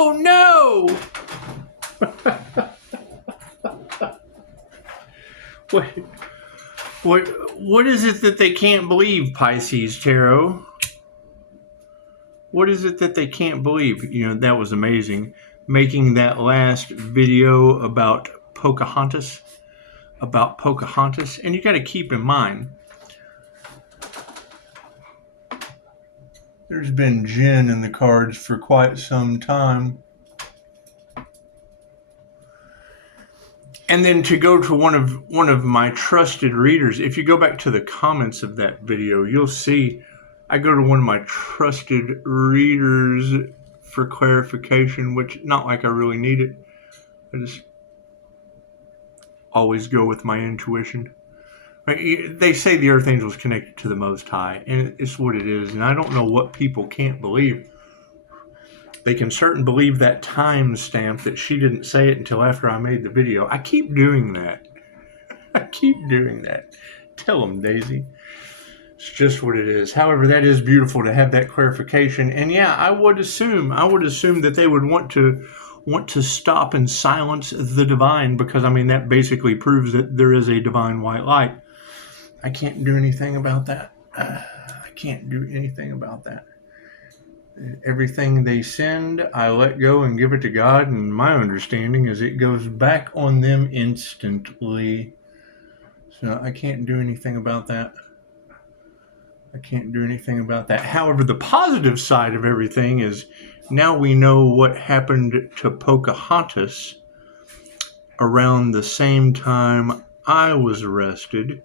Oh no! What is it that they can't believe, Pisces Tarot? What is it that they can't believe? You know, that was amazing. Making that last video about Pocahontas. And you got to keep in mind, there's been Jinn in the cards for quite some time. And then to go to one of my trusted readers, if you go back to the comments of that video, you'll see I go to one of my trusted readers for clarification, which not like I really need it. I just always go with my intuition. They say the Earth Angel is connected to the Most High, and it's what it is. And I don't know what people can't believe. They can certainly believe that time stamp that she didn't say it until after I made the video. I keep doing that. Tell them, Daisy. It's just what it is. However, that is beautiful to have that clarification. And yeah, I would assume that they would want to stop and silence the divine, because I mean that basically proves that there is a divine white light. I can't do anything about that. Everything they send, I let go and give it to God, and my understanding is it goes back on them instantly. So I can't do anything about that. However, the positive side of everything is now we know what happened to Pocahontas around the same time I was arrested,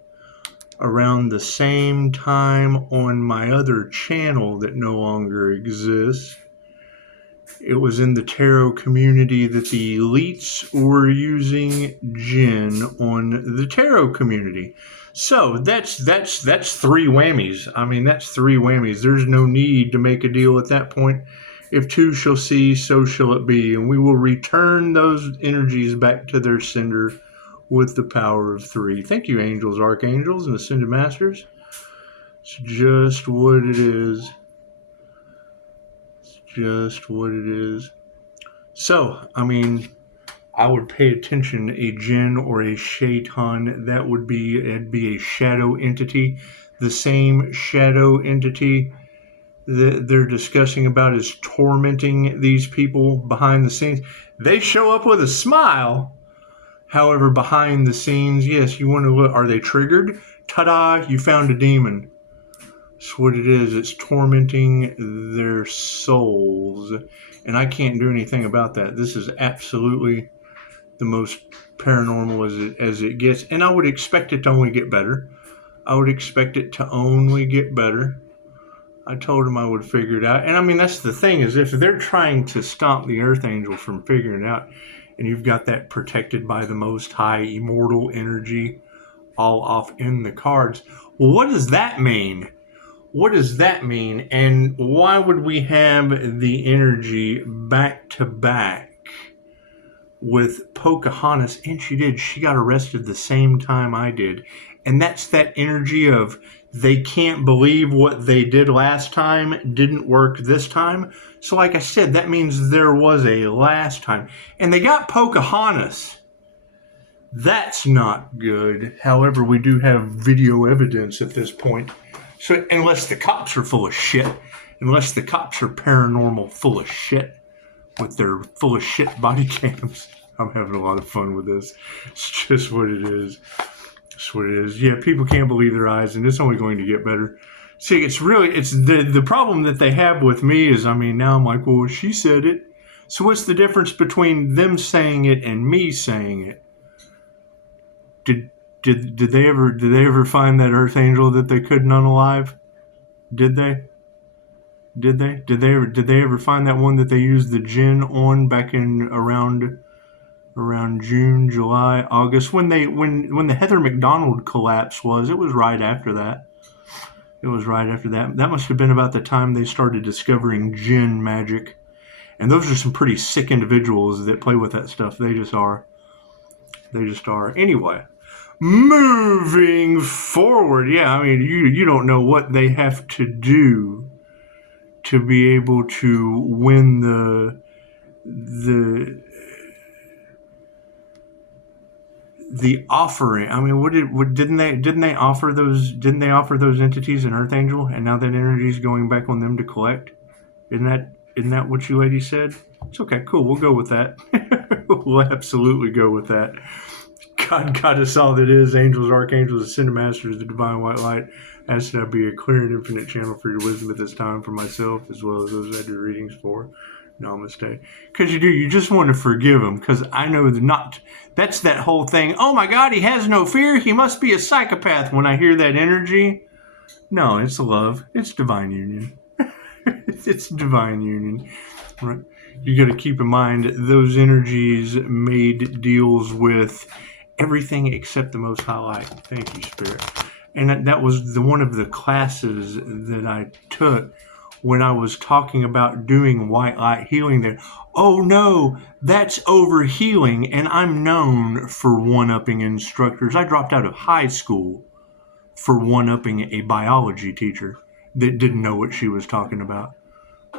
around the same time on my other channel that no longer exists. It was in the tarot community that the elites were using Jinn on the tarot community. So that's three whammies. I mean, that's three whammies. There's no need to make a deal at that point. If two shall see, so shall it be. And we will return those energies back to their sender with the power of three. Thank you, angels, archangels, and ascended masters. It's just what it is. So, I mean, I would pay attention. A jinn or a shaitan, it'd be a shadow entity. The same shadow entity that they're discussing about is tormenting these people behind the scenes. They show up with a smile. However, behind the scenes, yes, you want to look. Are they triggered? Ta-da, you found a demon. That's what it is. It's tormenting their souls. And I can't do anything about that. This is absolutely the most paranormal as it gets. And I would expect it to only get better. I told him I would figure it out. And I mean, that's the thing, is if they're trying to stop the Earth Angel from figuring it out, and you've got that protected by the Most High immortal energy all off in the cards, well, what does that mean? And why would we have the energy back to back with Pocahontas? And she got arrested the same time I did. And that's that energy of they can't believe what they did last time didn't work this time. So like I said, that means there was a last time. And they got Pocahontas. That's not good. However, we do have video evidence at this point. So unless the cops are full of shit, unless the cops are paranormal full of shit with their full of shit body cams, I'm having a lot of fun with this. It's just what it is. Yeah, people can't believe their eyes, and it's only going to get better. See, it's the problem that they have with me is, I mean, now I'm like, well, she said it. So what's the difference between them saying it and me saying it? Did they ever find that Earth Angel that they couldn't unalive? Did they? Did they ever find that one that they used the Jinn on back in around June, July, August, when the Heather McDonald collapse was? It was right after that. That must have been about the time they started discovering Jinn magic. And those are some pretty sick individuals that play with that stuff. They just are. Anyway, moving forward. Yeah, I mean, you don't know what they have to do to be able to win the offering. I mean, didn't they offer those entities an Earth Angel, and now that energy is going back on them to collect? Isn't that what you ladies said? It's okay, cool. We'll go with that. We'll absolutely go with that. God, Goddess, all that is, angels, archangels, ascended masters, the divine white light. Ask that I be a clear and infinite channel for your wisdom at this time for myself, as well as those I do readings for. Namaste. Because you just want to forgive them, because I know that's that whole thing. Oh my God, he has no fear. He must be a psychopath. When I hear that energy, no, it's love. It's divine union. It's divine union. Right? You got to keep in mind those energies made deals with everything except the Most High Light. Thank you, Spirit. And that was one of the classes that I took when I was talking about doing white light healing there. Oh no, that's over healing, and I'm known for one-upping instructors. I dropped out of high school for one-upping a biology teacher that didn't know what she was talking about.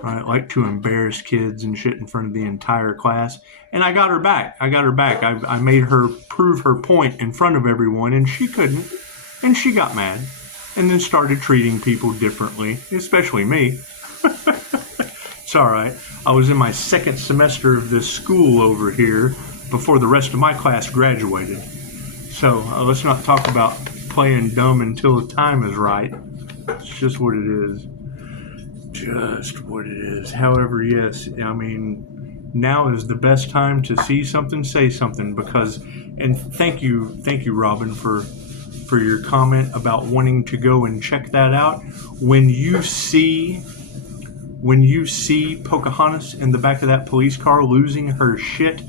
Right? Like to embarrass kids and shit in front of the entire class. And I got her back. I made her prove her point in front of everyone, and she couldn't. And she got mad. And then started treating people differently, especially me. It's all right. I was in my second semester of this school over here before the rest of my class graduated. So let's not talk about playing dumb until the time is right. It's just what it is. Just what it is. However, yes, I mean, now is the best time to see something, say something, because, and thank you, Robin, for your comment about wanting to go and check that out. When you see Pocahontas in the back of that police car losing her shit,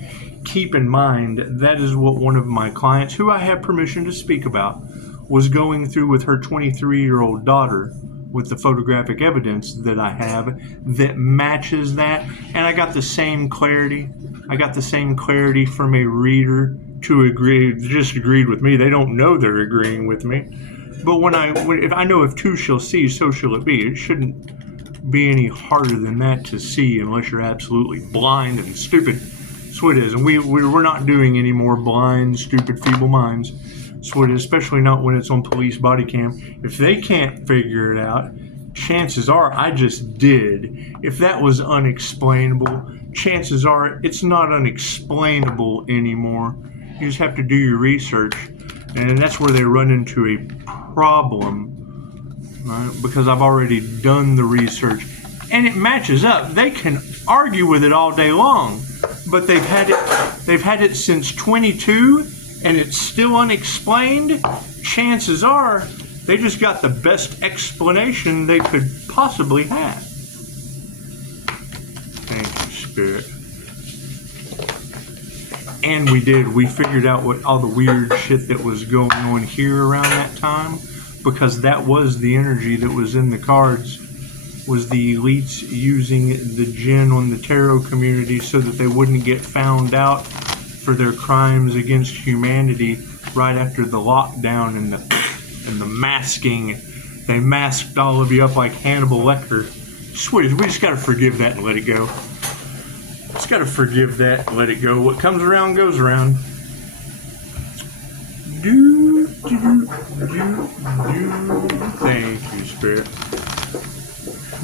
keep in mind that is what one of my clients, who I have permission to speak about, was going through with her 23-year-old daughter, with the photographic evidence that I have that matches that. And I got the same clarity. From a reader just agreed with me. They don't know they're agreeing with me. But if I know if two shall see, so shall it be. It shouldn't be any harder than that to see unless you're absolutely blind and stupid. That's what it is. And we're not doing any more blind, stupid, feeble minds. That's what it is, especially not when it's on police body cam. If they can't figure it out, chances are I just did. If that was unexplainable, chances are it's not unexplainable anymore. You just have to do your research. And that's where they run into a problem, right? Because I've already done the research. And it matches up. They can argue with it all day long. But they've had it since 22. And it's still unexplained. Chances are they just got the best explanation they could possibly have. Thank you, Spirit. And we figured out what all the weird shit that was going on here around that time, because that was the energy that was in the cards, was the elites using the jinn on the tarot community so that they wouldn't get found out for their crimes against humanity right after the lockdown and the masking. They masked all of you up like Hannibal Lecter. We just got to forgive that and let it go. Just got to forgive that and let it go. What comes around goes around. Thank you, Spirit.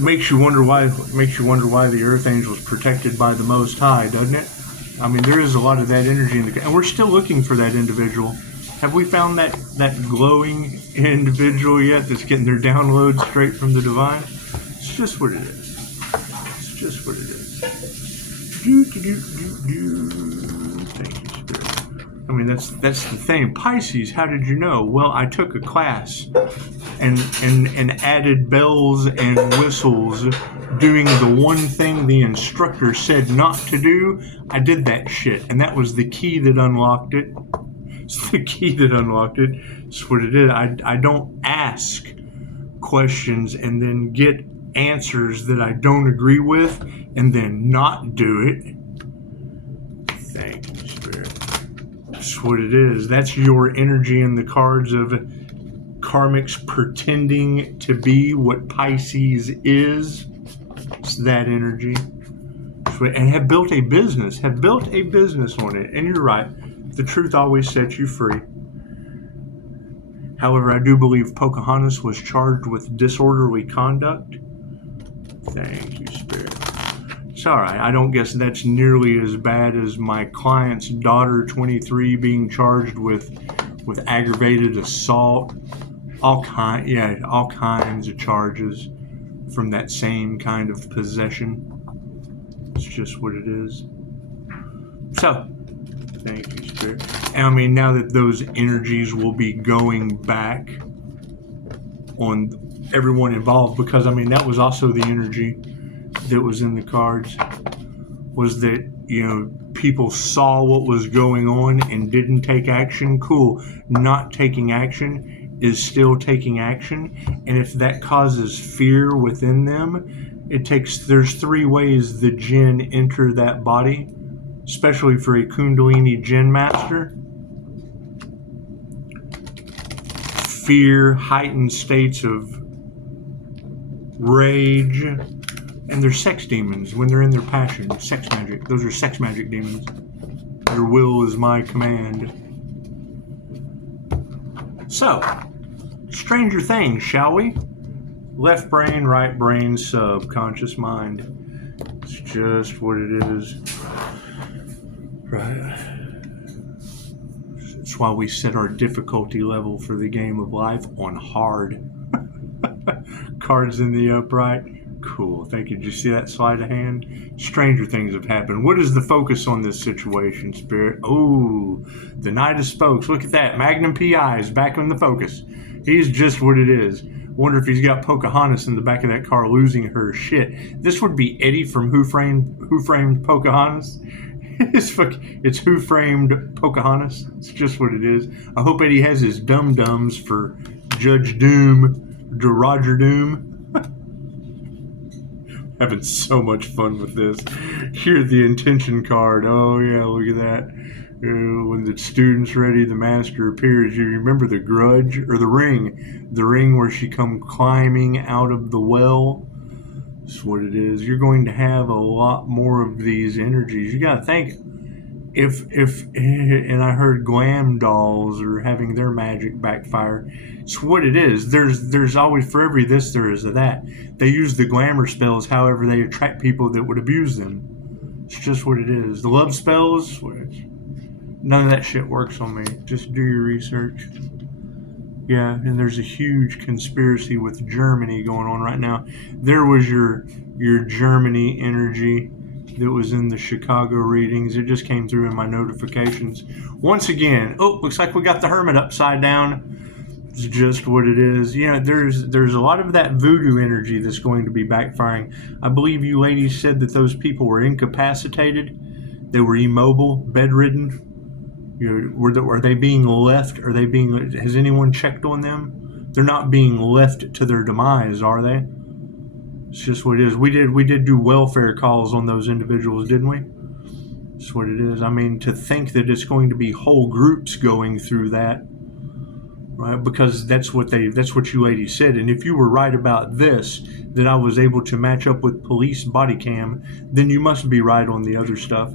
Makes you wonder why the Earth Angel is protected by the Most High, doesn't it? I mean, there is a lot of that energy and we're still looking for that individual. Have we found that glowing individual yet that's getting their downloads straight from the divine? It's just what it is. It's just what it is. Thank you, Spirit. I mean, that's the thing. Pisces, how did you know? Well, I took a class and added bells and whistles, doing the one thing the instructor said not to do. I did that shit, and that was the key that unlocked it. It's the key that unlocked it. It's what it is. I don't ask questions and then get answers that I don't agree with and then not do it. Thank you, Spirit. That's what it is. That's your energy in the cards of karmics pretending to be what Pisces is. It's that energy. That's what, and have built a business on it. And you're right, the truth always sets you free. However, I do believe Pocahontas was charged with disorderly conduct. Thank you, Spirit. It's all right. I don't guess that's nearly as bad as my client's daughter, 23, being charged with aggravated assault. All kinds of charges from that same kind of possession. It's just what it is. So, thank you, Spirit. And I mean, now that those energies will be going back on everyone involved, because I mean, that was also the energy that was in the cards, was that, you know, people saw what was going on and didn't take action. Cool. Not taking action is still taking action, and if that causes fear within them, there's 3 ways the jinn enter that body, especially for a Kundalini jinn master. Fear, heightened states of rage, and they're sex demons when they're in their passion. Sex magic. Those are sex magic demons. Your will is my command. So, stranger things, shall we? Left brain, right brain, subconscious mind. It's just what it is. Right. That's why we set our difficulty level for the game of life on hard. Cards in the upright. Cool. Thank you. Did you see that sleight of hand? Stranger things have happened. What is the focus on this situation, Spirit? Oh, the Knight of Spokes. Look at that. Magnum PI is back in the focus. He's just what it is. Wonder if he's got Pocahontas in the back of that car losing her shit. This would be Eddie from Who Framed Pocahontas. It's Who Framed Pocahontas. It's just what it is. I hope Eddie has his dum-dums for Judge Doom, Roger Doom. Having so much fun with this. Here's the intention card. Oh yeah, look at that. When the student's ready, the master appears. You remember the grudge or the ring where she come climbing out of the well. That's what it is. You're going to have a lot more of these energies. You got to think, if and I heard glam dolls are having their magic backfire. It's what it is. There's always, for every this there is a that. They use the glamour spells, however they attract people that would abuse them. It's just what it is. The love spells, none of that shit works on me. Just do your research. Yeah, and there's a huge conspiracy with Germany going on right now. There was your Germany energy that was in the Chicago readings. It just came through in my notifications. Once again, looks like we got the Hermit upside down. It's just what it is. You know, there's a lot of that voodoo energy that's going to be backfiring. I believe you ladies said that those people were incapacitated. They were immobile, bedridden. You know, are they being left? Has anyone checked on them? They're not being left to their demise, are they? It's just what it is. We did do welfare calls on those individuals, didn't we? It's what it is. I mean, to think that it's going to be whole groups going through that, right? Because that's what you ladies said. And if you were right about this, that I was able to match up with police body cam, then you must be right on the other stuff.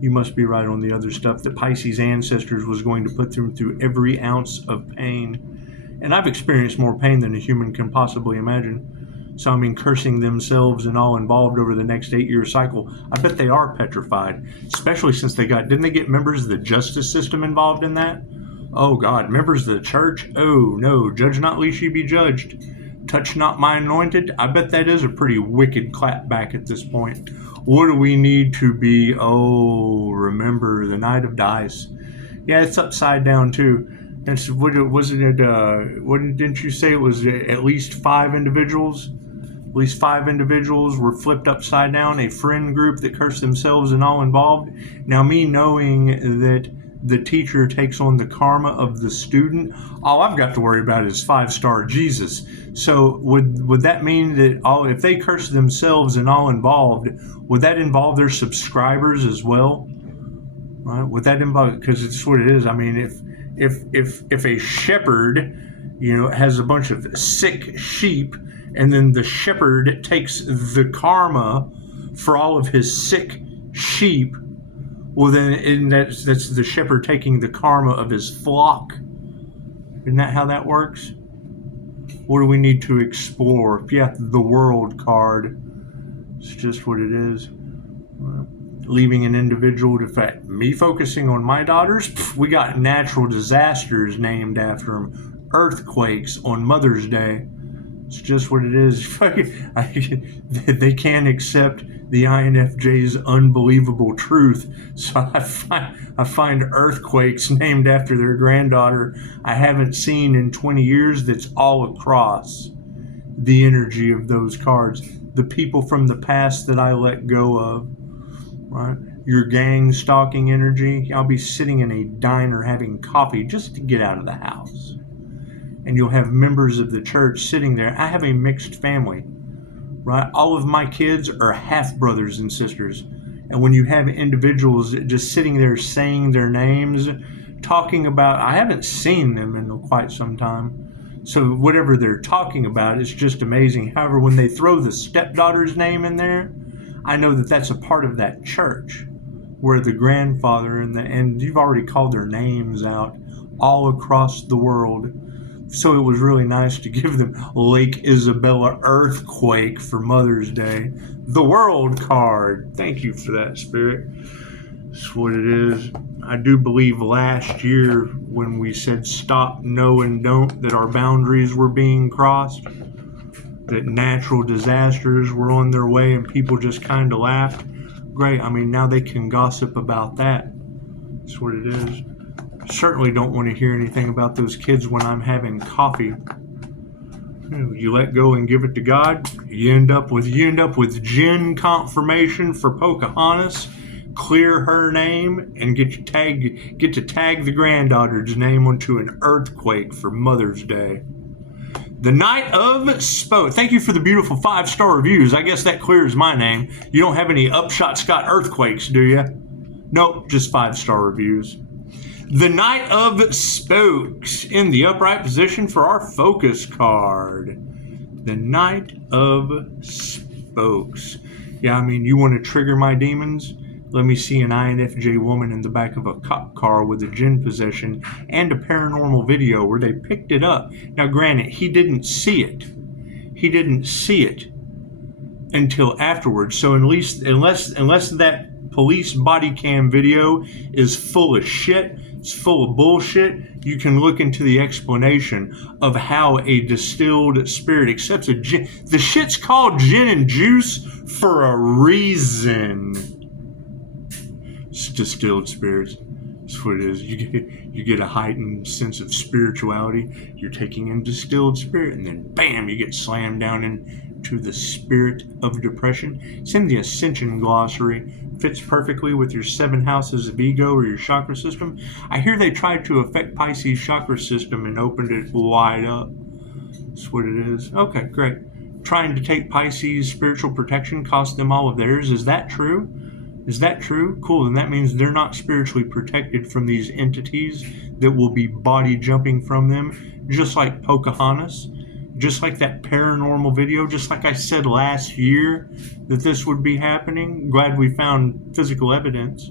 You must be right on the other stuff, that Pisces ancestors was going to put them through every ounce of pain. And I've experienced more pain than a human can possibly imagine. So, I mean, cursing themselves and all involved over the next 8-year cycle. I bet they are petrified, especially since didn't they get members of the justice system involved in that? Oh, God, members of the church? Oh, no, judge not lest ye be judged. Touch not my anointed. I bet that is a pretty wicked clapback at this point. What do we need to be? Oh, remember the Knight of Dice. Yeah, it's upside down too. And so didn't you say it was at least 5 individuals? At least 5 individuals were flipped upside down, a friend group that cursed themselves and all involved. Now, me knowing that the teacher takes on the karma of the student, all I've got to worry about is 5-star Jesus. So would that mean that if they curse themselves and all involved, would that involve their subscribers as well? Right? Would that involve? Because it's what it is. I mean, if a shepherd, you know, has a bunch of sick sheep, and then the shepherd takes the karma for all of his sick sheep, well then that's the shepherd taking the karma of his flock. Isn't that how that works? What do we need to explore? Yeah, the world card. It's just what it is. Leaving an individual to fact. Me focusing on my daughters, we got natural disasters named after them. Earthquakes on Mother's Day. It's just what it is. They can't accept the INFJ's unbelievable truth. So I find earthquakes named after their granddaughter I haven't seen in 20 years that's all across the energy of those cards. The people from the past that I let go of. Right? Your gang stalking energy. I'll be sitting in a diner having coffee just to get out of the house. And you'll have members of the church sitting there. I have a mixed family, right? All of my kids are half brothers and sisters. And when you have individuals just sitting there saying their names, talking about, I haven't seen them in quite some time. So whatever they're talking about is just amazing. However, when they throw the stepdaughter's name in there, I know that that's a part of that church where the grandfather and you've already called their names out all across the world. So it was really nice to give them Lake Isabella earthquake for Mother's Day. The world card. Thank you for that, Spirit. That's what it is. I do believe last year when we said stop, no, and don't, that our boundaries were being crossed. That natural disasters were on their way and people just kind of laughed. Great. I mean, now they can gossip about that. That's what it is. Certainly don't want to hear anything about those kids when I'm having coffee. You let go and give it to God. You end up with Jinn confirmation for Pocahontas. Clear her name and get to tag the granddaughter's name onto an earthquake for Mother's Day. The Knight of Spoke. Thank you for the beautiful 5-star reviews. I guess that clears my name. You don't have any Upshotscott earthquakes, do you? Nope, just 5-star reviews. The Knight of Spokes in the upright position for our focus card. The Knight of Spokes. Yeah, I mean, you want to trigger my demons? Let me see an INFJ woman in the back of a cop car with a Jinn possession and a paranormal video where they picked it up. Now, granted, he didn't see it. He didn't see it until afterwards. So unless that police body cam video is full of shit, it's full of bullshit, you can look into the explanation of how a distilled spirit accepts a gin. The shit's called gin and juice for a reason. It's distilled spirits. That's what it is. You get a heightened sense of spirituality. You're taking in distilled spirit, and then bam, you get slammed down into the spirit of depression. It's in the Ascension glossary. Fits perfectly with your 7 houses of ego or your chakra system. I hear they tried to affect Pisces chakra system and opened it wide up. That's what it is. Okay, great. Trying to take Pisces spiritual protection cost them all of theirs. Is that true? Is that true? Cool. Then that means they're not spiritually protected from these entities that will be body jumping from them, just like Pocahontas, just like that paranormal video, just like I said last year that this would be happening. Glad we found physical evidence.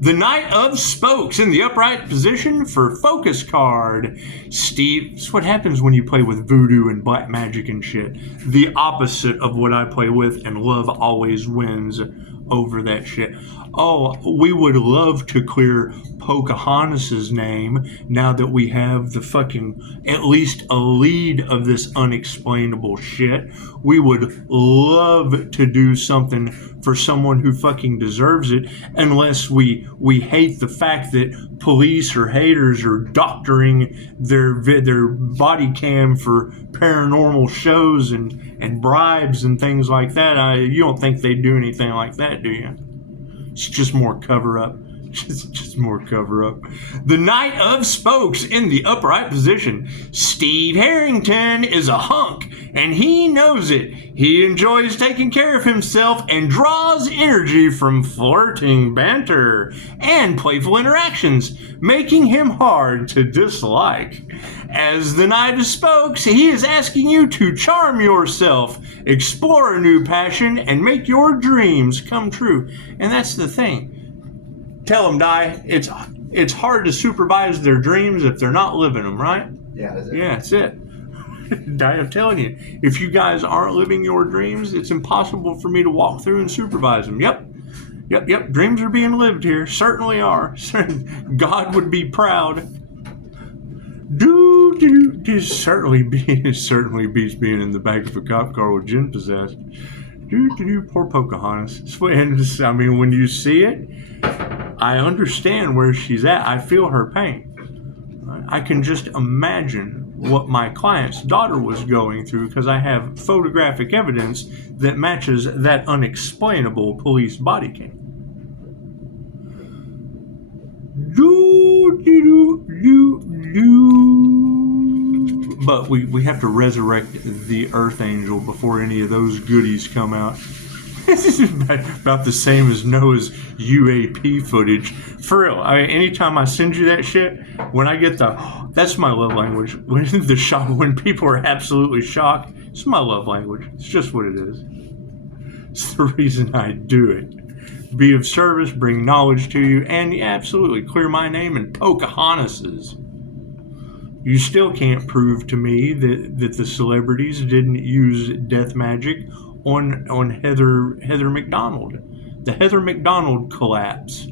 The Knight of Spokes in the upright position for focus card. Steve, it's what happens when you play with voodoo and black magic and shit. The opposite of what I play with, and love always wins over that shit. Oh, we would love to clear Pocahontas's name now that we have the fucking, at least a lead of this unexplainable shit. We would love to do something for someone who fucking deserves it, unless we hate the fact that police or haters are doctoring their body cam for paranormal shows and bribes and things like that. You don't think they'd do anything like that, do you? It's just more cover up Just more cover up. The Knight of Spokes in the upright position. Steve Harrington is a hunk, and he knows it. He enjoys taking care of himself and draws energy from flirting banter and playful interactions, making him hard to dislike. As the Knight of Spokes, he is asking you to charm yourself, explore a new passion, and make your dreams come true. And that's the thing. Tell them, Di, it's hard to supervise their dreams if they're not living them, right? Yeah, that's it. Yeah, that's it. Di, I'm telling you, if you guys aren't living your dreams, it's impossible for me to walk through and supervise them. Yep. Dreams are being lived here. Certainly are. God would be proud. Certainly beats being in the back of a cop car with gin possessed. Poor Pocahontas. And I mean, when you see it, I understand where she's at. I feel her pain. I can just imagine what my client's daughter was going through because I have photographic evidence that matches that unexplainable police body cam. But we have to resurrect the Earth Angel before any of those goodies come out. This is about the same as Noah's UAP footage. For real, anytime I send you that shit, when I get that's my love language. When people are absolutely shocked, it's my love language. It's just what it is. It's the reason I do it. Be of service, bring knowledge to you, and absolutely clear my name and Pocahontas's. You still can't prove to me that the celebrities didn't use death magic on Heather McDonald. The Heather McDonald collapse.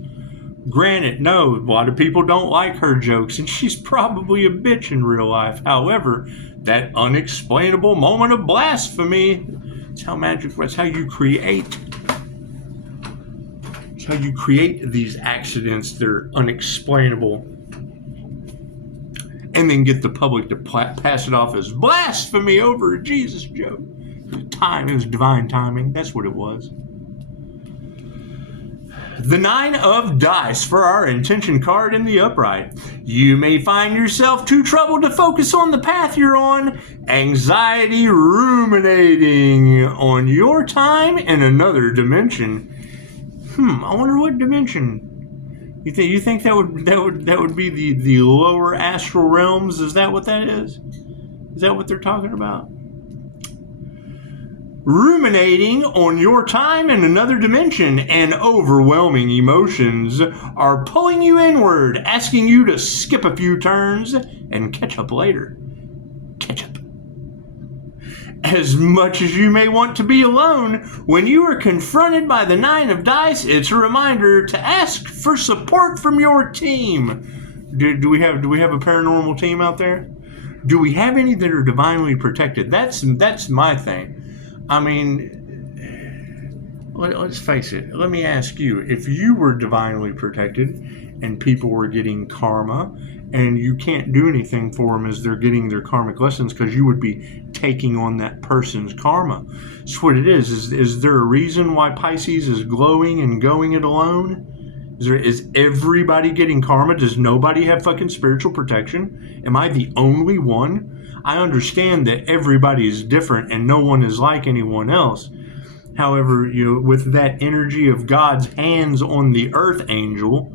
Granted, no, a lot of people don't like her jokes, and she's probably a bitch in real life. However, that unexplainable moment of blasphemy, it's how magic works. It's how you create. It's how you create these accidents that are unexplainable, and then get the public to pass it off as blasphemy over a Jesus joke. It was divine timing. That's what it was. The 9 of Dice for our intention card in the upright. You may find yourself too troubled to focus on the path you're on. Anxiety ruminating on your time in another dimension. I wonder what dimension. You think that would be the lower astral realms? Is that what that is? Is that what they're talking about? Ruminating on your time in another dimension and overwhelming emotions are pulling you inward, asking you to skip a few turns and catch up later. Catch up. As much as you may want to be alone, when you are confronted by the 9 of Dice, it's a reminder to ask for support from your team. Do we have a paranormal team out there? Do we have any that are divinely protected? That's my thing. I mean, let's face it. Let me ask you, if you were divinely protected and people were getting karma and you can't do anything for them as they're getting their karmic lessons because you would be taking on that person's karma. That's what it is. Is there a reason why Pisces is glowing and going it alone? Is everybody getting karma? Does nobody have fucking spiritual protection? Am I the only one? I understand that everybody is different and no one is like anyone else. However, with that energy of God's hands on the Earth Angel,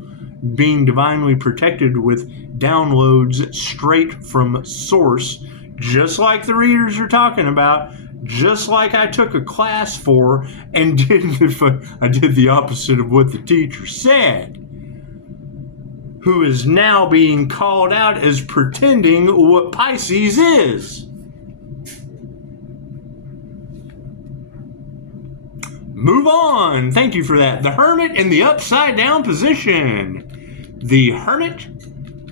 being divinely protected with downloads straight from source, just like the readers are talking about, just like I took a class for and I did the opposite of what the teacher said, who is now being called out as pretending what Pisces is. Move on. Thank you for that. The Hermit in the upside down position. The Hermit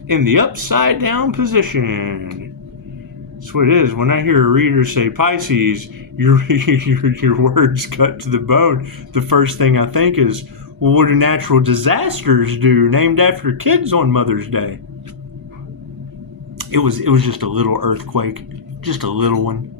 in the upside down position. That's what it is. When I hear a reader say Pisces, your words cut to the bone. The first thing I think is, well, what do natural disasters do named after kids on Mother's Day? It was just a little earthquake. Just a little one.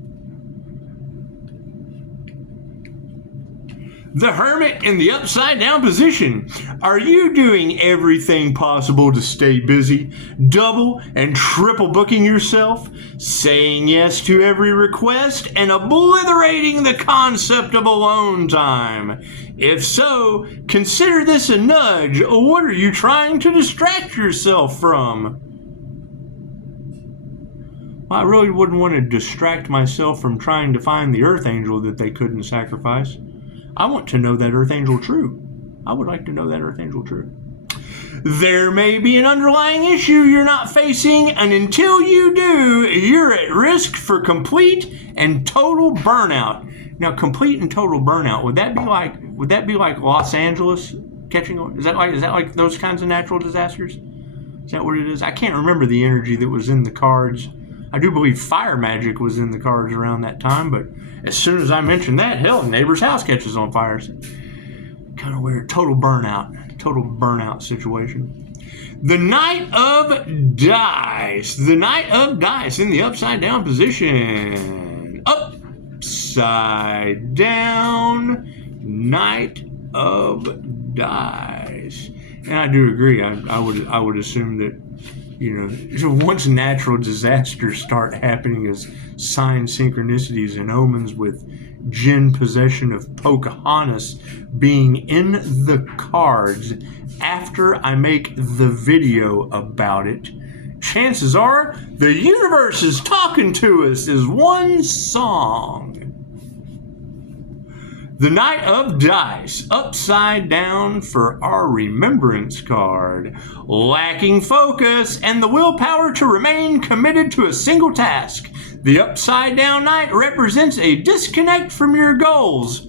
The Hermit in the upside down position. Are you doing everything possible to stay busy, double and triple booking yourself, saying yes to every request, and obliterating the concept of alone time? If so, consider this a nudge. What are you trying to distract yourself from? Well, I really wouldn't want to distract myself from trying to find the Earth Angel that they couldn't sacrifice. I want to know that Earth Angel true. I would like to know that Earth Angel true. There may be an underlying issue you're not facing, and until you do, you're at risk for complete and total burnout. Now, complete and total burnout, would that be like Los Angeles catching on? Is that like those kinds of natural disasters? Is that what it is? I can't remember the energy that was in the cards. I do believe fire magic was in the cards around that time, but as soon as I mentioned that, hell, neighbor's house catches on fire. Kind of weird. Total burnout situation. The Knight of Dice. The Knight of Dice in the upside down position. Upside down Knight of Dice. And I do agree. I would assume that, once natural disasters start happening as sign synchronicities and omens, with Jinn possession of Pocahontas being in the cards after I make the video about it, chances are the universe is talking to us as one song. The Knight of Dice, upside down for our remembrance card. Lacking focus and the willpower to remain committed to a single task. The upside down Knight represents a disconnect from your goals.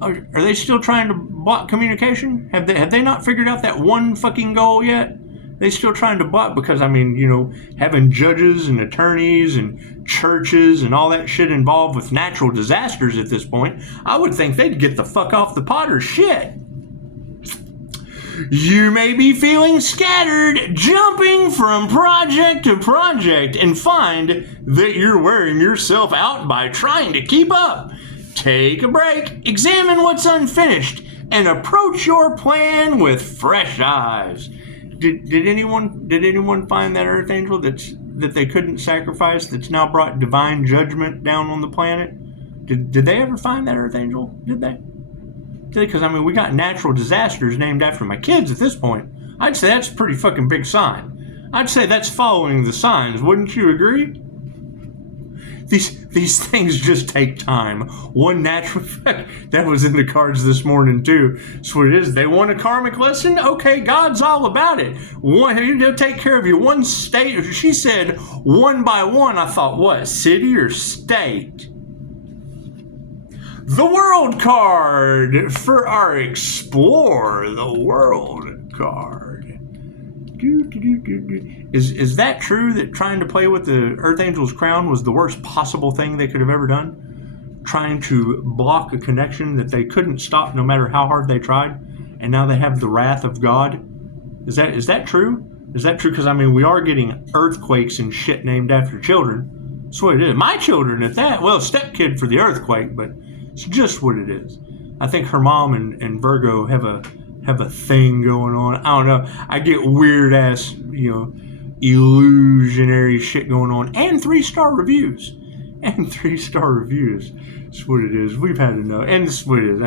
Are they still trying to block communication? Have they not figured out that one fucking goal yet? They still trying to block, because having judges and attorneys and churches and all that shit involved with natural disasters at this point, I would think they'd get the fuck off the pot or shit. You may be feeling scattered, jumping from project to project, and find that you're wearing yourself out by trying to keep up. Take a break, examine what's unfinished, and approach your plan with fresh eyes. Did anyone find that Earth Angel that they couldn't sacrifice, that's now brought divine judgment down on the planet? Did they ever find that Earth Angel? Did they? Because we got natural disasters named after my kids at this point. I'd say that's a pretty fucking big sign. I'd say that's following the signs. Wouldn't you agree? These things just take time. One natural effect that was in the cards this morning too. That's what it is. They want a karmic lesson? Okay, God's all about it. He'll take care of you. One state. She said one by one. I thought, what, city or state? The World card for our Explore the World card. Is that true, that trying to play with the Earth Angel's crown was the worst possible thing they could have ever done? Trying to block a connection that they couldn't stop no matter how hard they tried, and now they have the wrath of God? Is that true? Is that true? Because we are getting earthquakes and shit named after children. That's what it is. My children at that. Well, stepkid for the earthquake, but it's just what it is. I think her mom and Virgo have a thing going on. I don't know. I get weird ass, illusionary shit going on. And 3-star reviews. That's what it is. We've had enough. And that's what it is.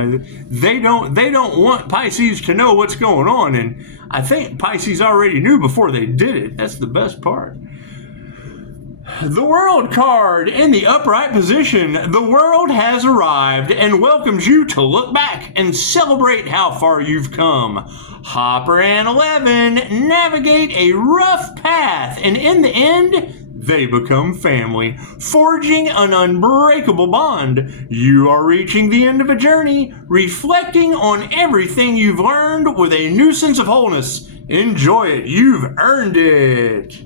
They don't want Pisces to know what's going on. And I think Pisces already knew before they did it. That's the best part. The World card in the upright position. The world has arrived and welcomes you to look back and celebrate how far you've come. Hopper and 11 navigate a rough path, and in the end, they become family, forging an unbreakable bond. You are reaching the end of a journey, reflecting on everything you've learned with a new sense of wholeness. Enjoy it. You've earned it.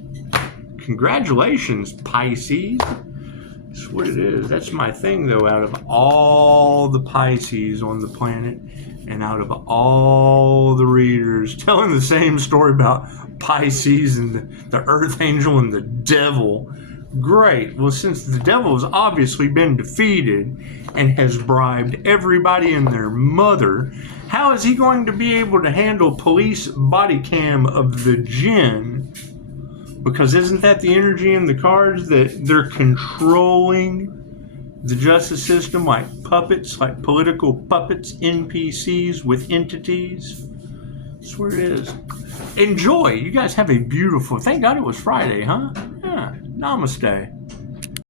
Congratulations, Pisces. That's what it is. That's my thing, though. Out of all the Pisces on the planet, and out of all the readers telling the same story about Pisces and the Earth Angel and the Devil, Great. Well, since the devil has obviously been defeated and has bribed everybody and their mother, how is he going to be able to handle police body cam of the jinn? Because isn't that the energy in the cards, that they're controlling the justice system like puppets, like political puppets, NPCs with entities? That's where it is. Enjoy. You guys have a beautiful... Thank God it was Friday, huh? Yeah. Namaste.